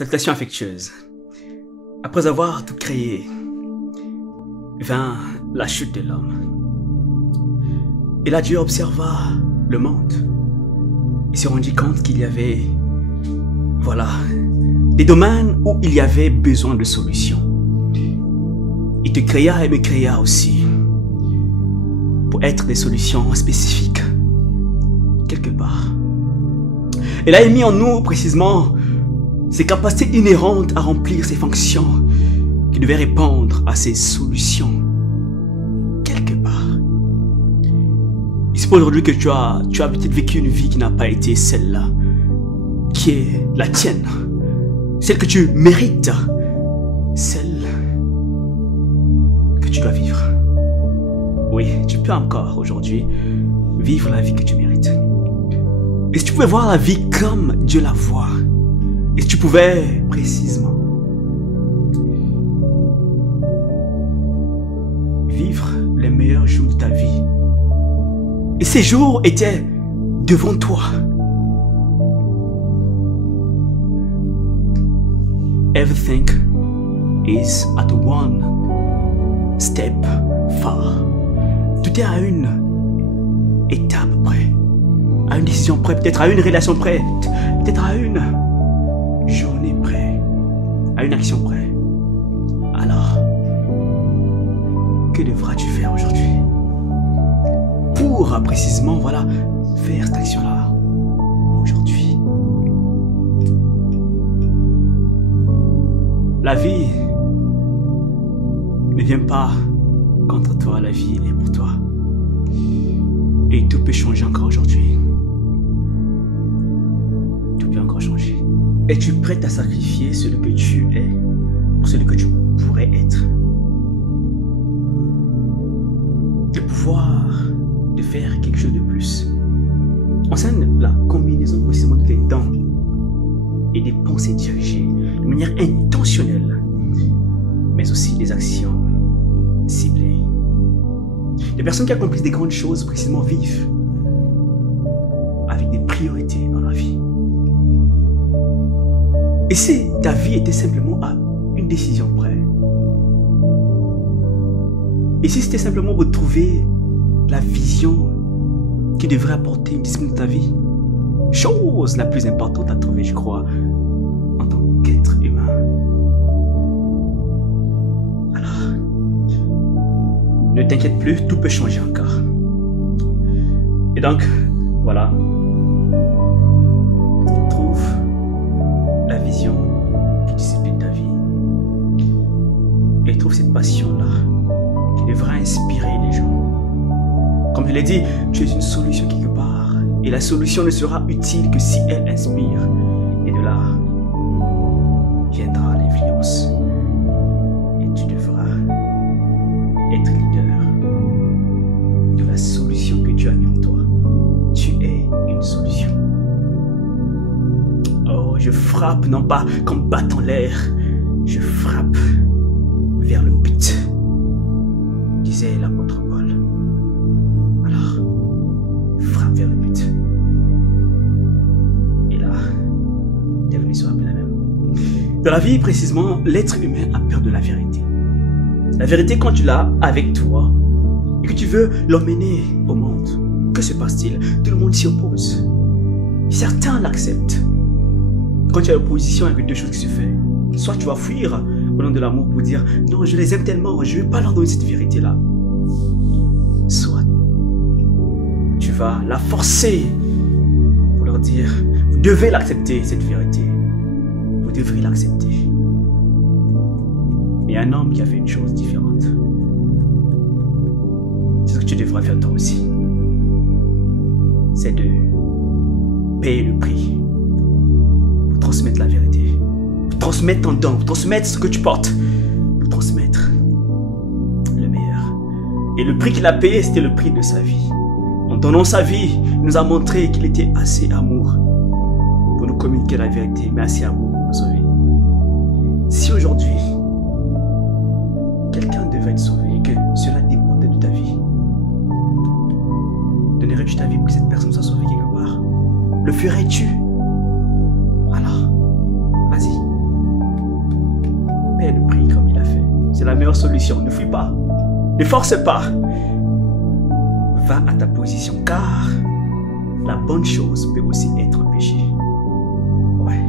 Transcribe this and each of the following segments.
Salutations affectueuses. Après avoir tout créé, vint la chute de l'homme. Et là, Dieu observa le monde. Il se rendit compte qu'il y avait, des domaines où il y avait besoin de solutions. Il te créa et me créa aussi pour être des solutions spécifiques, quelque part. Et là, il a mis en nous précisément ses capacités inhérentes à remplir ses fonctions qui devaient répondre à ces solutions, quelque part. Il se peut aujourd'hui que tu as peut-être vécu une vie qui n'a pas été celle-là, qui est la tienne, celle que tu mérites, celle que tu dois vivre. Oui, tu peux encore aujourd'hui vivre la vie que tu mérites. Et si tu pouvais voir la vie comme Dieu la voit, et si tu pouvais précisément vivre les meilleurs jours de ta vie, et ces jours étaient devant toi, everything is at one step far. Tout est à une étape près, à une décision près, peut-être à une relation près, peut-être à une journée près, à une action près. Alors, que devras-tu faire aujourd'hui pour précisément, faire cette action-là aujourd'hui? La vie ne vient pas contre toi, la vie est pour toi. Et tout peut changer encore aujourd'hui. Tout peut encore changer. Es-tu prête à sacrifier celui que tu es pour celui que tu pourrais être? De pouvoir de faire quelque chose de plus. On scène la combinaison précisément de tes dents et des pensées dirigées de manière intentionnelle, mais aussi des actions ciblées. Les personnes qui accomplissent des grandes choses précisément vivent avec des priorités dans la vie. Et si ta vie était simplement à une décision près, et si c'était simplement pour trouver la vision qui devrait apporter une discipline de ta vie, chose la plus importante à trouver, je crois, en tant qu'être humain. Alors, ne t'inquiète plus, tout peut changer encore. Et donc, trouve la vision qui discipline ta vie. Et trouve cette passion-là qui devra inspirer les gens. Comme je l'ai dit, tu es une solution quelque part. Et la solution ne sera utile que si elle inspire. Et de là viendra l'influence. Et tu devras être leader de la solution que Dieu a mis en toi. Tu es une solution. Oh, je frappe non pas comme battant l'air. Je frappe vers le but, disait l'apôtre Paul. Alors, frappe vers le but. Et là, devenez sur la même. Dans la vie, précisément, l'être humain a peur de la vérité. La vérité, quand tu l'as avec toi et que tu veux l'emmener au monde, que se passe-t-il? Tout le monde s'y oppose. Certains l'acceptent. Quand tu as l'opposition, il y a deux choses qui se font. Soit tu vas fuir au nom de l'amour pour dire non, je les aime tellement, je ne vais pas leur donner cette vérité-là. Soit tu vas la forcer pour leur dire vous devez l'accepter, cette vérité. Vous devrez l'accepter. Mais il y a un homme qui a fait une chose différente. C'est ce que tu devras faire toi aussi. C'est de payer le prix pour transmettre la vérité, pour transmettre ton don, pour transmettre ce que tu portes, pour transmettre le meilleur. Et le prix qu'il a payé, c'était le prix de sa vie. En donnant sa vie, il nous a montré qu'il était assez amour pour nous communiquer la vérité, mais assez amour pour nous sauver. Si aujourd'hui, quelqu'un devait être sauvé et que cela dépendait de ta vie, donnerais-tu ta vie pour que cette personne soit sauvée quelque part? Le ferais-tu? Alors, vas-y, C'est la meilleure solution. Ne fuis pas. Ne force pas. Va à ta position, car la bonne chose peut aussi être un péché. Ouais.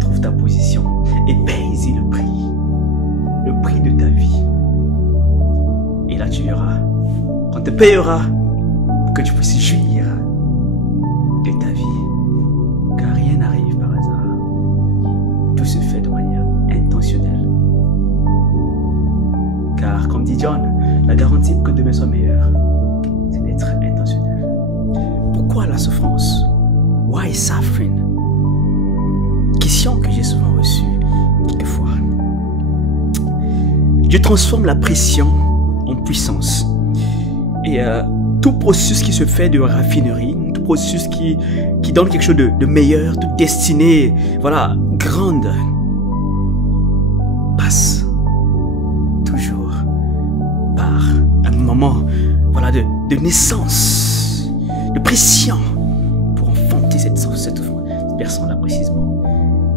Trouve ta position et paye-y le prix de ta vie. Et là tu verras, on te payera pour que tu puisses jouir de ta vie. Car rien n'arrive par hasard. Tout se fait de manière intentionnelle. Car comme dit John, la garantie pour que demain soit meilleur, c'est d'être intentionnel. Pourquoi la souffrance? Why suffering? Question que j'ai souvent reçue quelquefois. Dieu transforme la pression en puissance. Et tout processus qui se fait de raffinerie, tout processus qui donne quelque chose de meilleur, toute destinée, voilà, grande, passe toujours par un moment, voilà, de naissance, de pression pour enfanter cette personne-là précisément.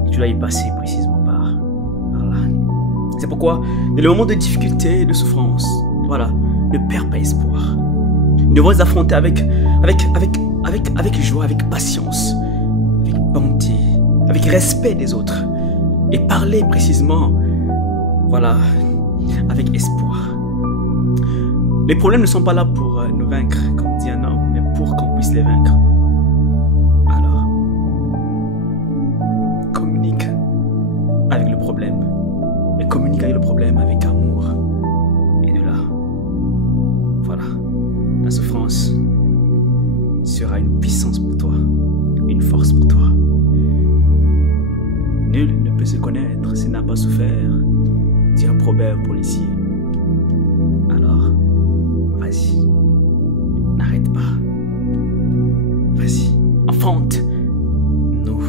Et tu dois y passer précisément par là. C'est pourquoi, dans les moments de difficulté, de souffrance, voilà, ne perds pas espoir. Nous devons les affronter avec joie, avec patience, avec bonté, avec respect des autres. Et parler précisément, voilà, avec espoir. Les problèmes ne sont pas là pour nous vaincre, comme dit un homme, mais pour qu'on puisse les vaincre. Alors, communique avec le problème. Et communique avec le problème avec amour. Et de là, voilà, la souffrance sera une puissance pour toi, une force pour toi. Nul ne peut se connaître s'il n'a pas souffert, dit un proverbe policier. Alors, vas-y, n'arrête pas. Vas-y, enfante-nous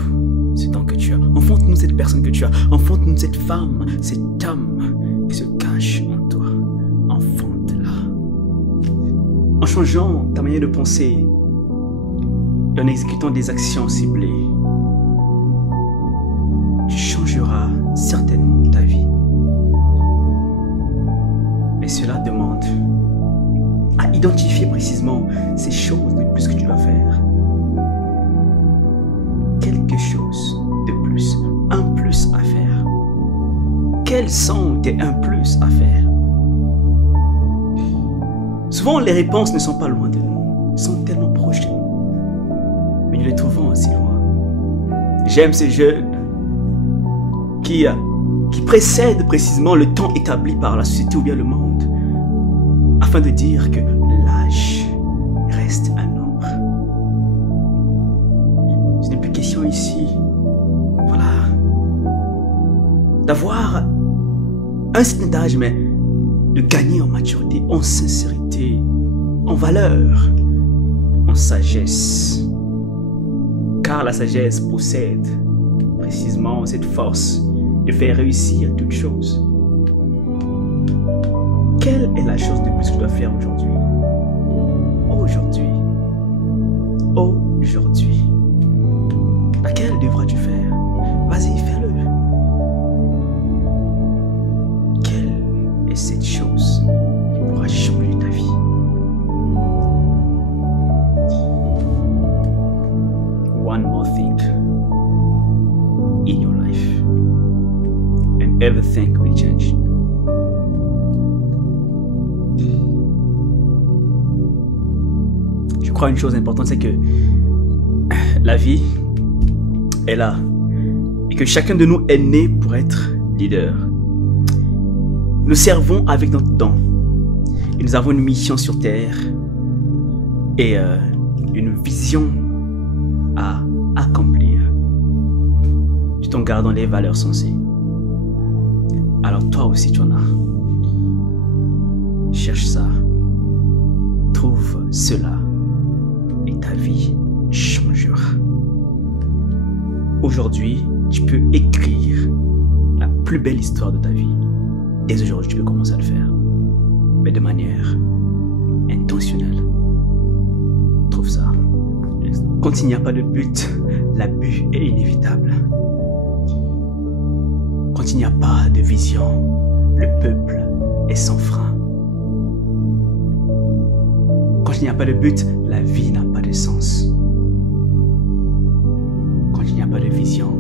ce temps que tu as. Enfante-nous cette personne que tu as. Enfante-nous cette femme, cet homme qui se cache en toi. Enfante-la. En changeant ta manière de penser et en exécutant des actions ciblées, tu changeras certainement ta vie. Mais cela demande à identifier précisément ces choses de plus que tu dois faire. Quelque chose de plus, un plus à faire. Quels sont tes un plus à faire? Souvent, les réponses ne sont pas loin de nous, elles sont tellement proches de nous. Mais nous les trouvons aussi loin. J'aime ces jeunes qui précèdent précisément le temps établi par la société ou bien le monde, afin de dire que l'âge reste un nombre. Ce n'est plus question ici, voilà, d'avoir un certain âge, mais de gagner en maturité, en sincérité, en valeur, en sagesse. Car la sagesse possède précisément cette force de faire réussir toute chose. Quelle est la chose de plus que tu dois faire aujourd'hui? Aujourd'hui. Laquelle devras-tu faire? Vas-y, fais-le. Quelle est cette chose qui pourra changer ta vie? One more thing in your life, and everything will change. Je crois une chose importante, c'est que la vie est là et que chacun de nous est né pour être leader. Nous servons avec notre don et nous avons une mission sur terre et une vision à accomplir, tout en gardant les valeurs sensées. Alors toi aussi tu en as. Cherche ça, trouve cela et ta vie changera. Aujourd'hui, tu peux écrire la plus belle histoire de ta vie. Dès aujourd'hui, tu peux commencer à le faire, mais de manière intentionnelle. Trouve ça. Quand il n'y a pas de but, l'abus est inévitable. Quand Quand il n'y a pas de vision, le peuple est sans frein. Quand il n'y a pas de but, la vie n'a pas de sens. Quand il n'y a pas de vision,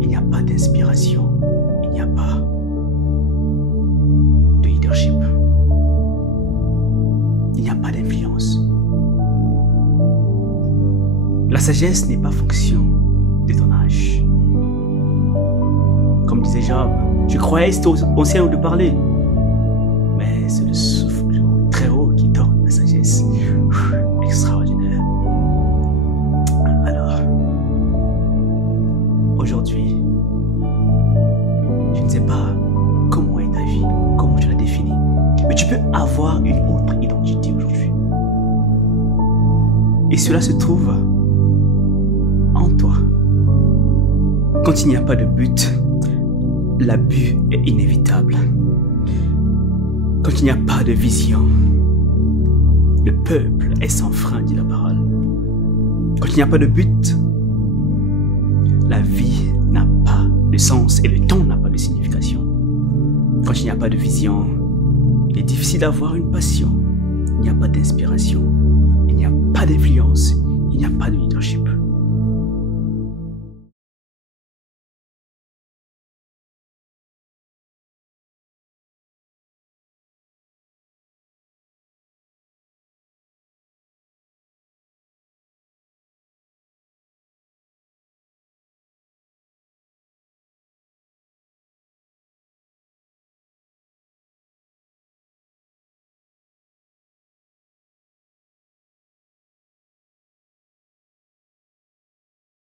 il n'y a pas d'inspiration, il n'y a pas de leadership. Il n'y a pas d'influence. La sagesse n'est pas fonction de ton âge. Comme disait Job, je croyais que c'était au ciel de parler, mais c'est le souffle très haut qui donne la sagesse. Extraordinaire. Alors, aujourd'hui, je ne sais pas comment est ta vie, comment tu la définis, mais tu peux avoir une autre identité aujourd'hui. Et cela se trouve en toi. Quand il n'y a pas de but, l'abus est inévitable. Quand il n'y a pas de vision, le peuple est sans frein, dit la parole. Quand il n'y a pas de but, la vie n'a pas de sens et le temps n'a pas de signification. Quand il n'y a pas de vision, il est difficile d'avoir une passion. Il n'y a pas d'inspiration, il n'y a pas d'influence, il n'y a pas de leadership.